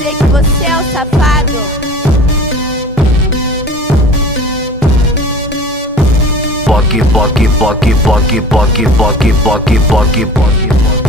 dizer que você é o safado? Poc, poc, poc, poc, poc, poc, poc, poc, poc.